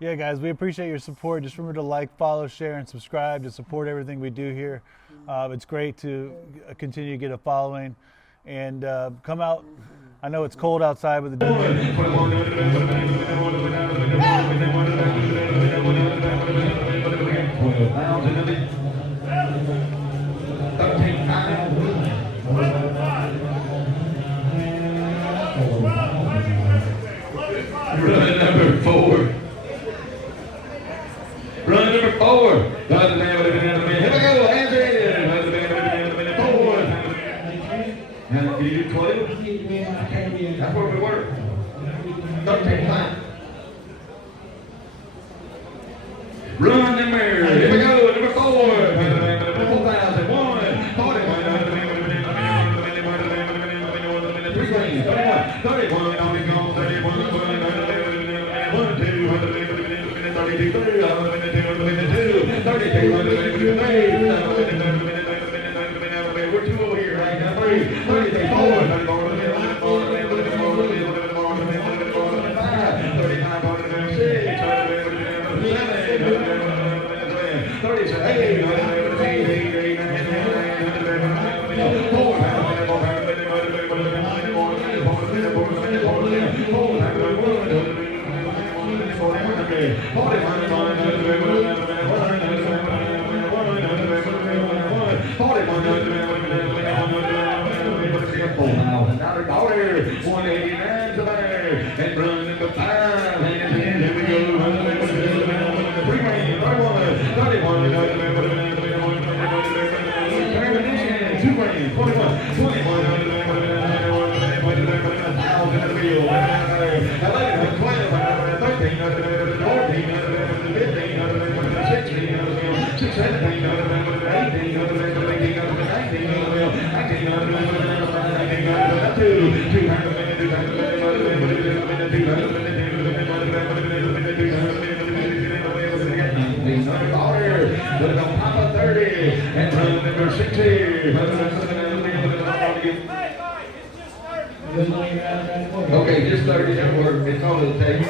Yeah, guys, we appreciate your support. Just remember to like, follow, share, and subscribe to support everything we do here. It's great to continue to get a following and come out. I know it's cold outside, but the Run number 4. Run number 4. Here we go. Hands in. 4. Now, can you do 12? That's where we were. 13 time. Run number. Here we go. Number 4. 4,001. 31. 32. We're 2 over here right now. 3, 33, 4, 189 to there, and run number 5, and here we go, 3 range, 31, 2 range, 21, 21, 1,000 in the field, 11, 12, 13, 14, 15, 16, 17, 18, 2, on top of 30, and run number 60. Okay, just 30, that work. It's all it'll take.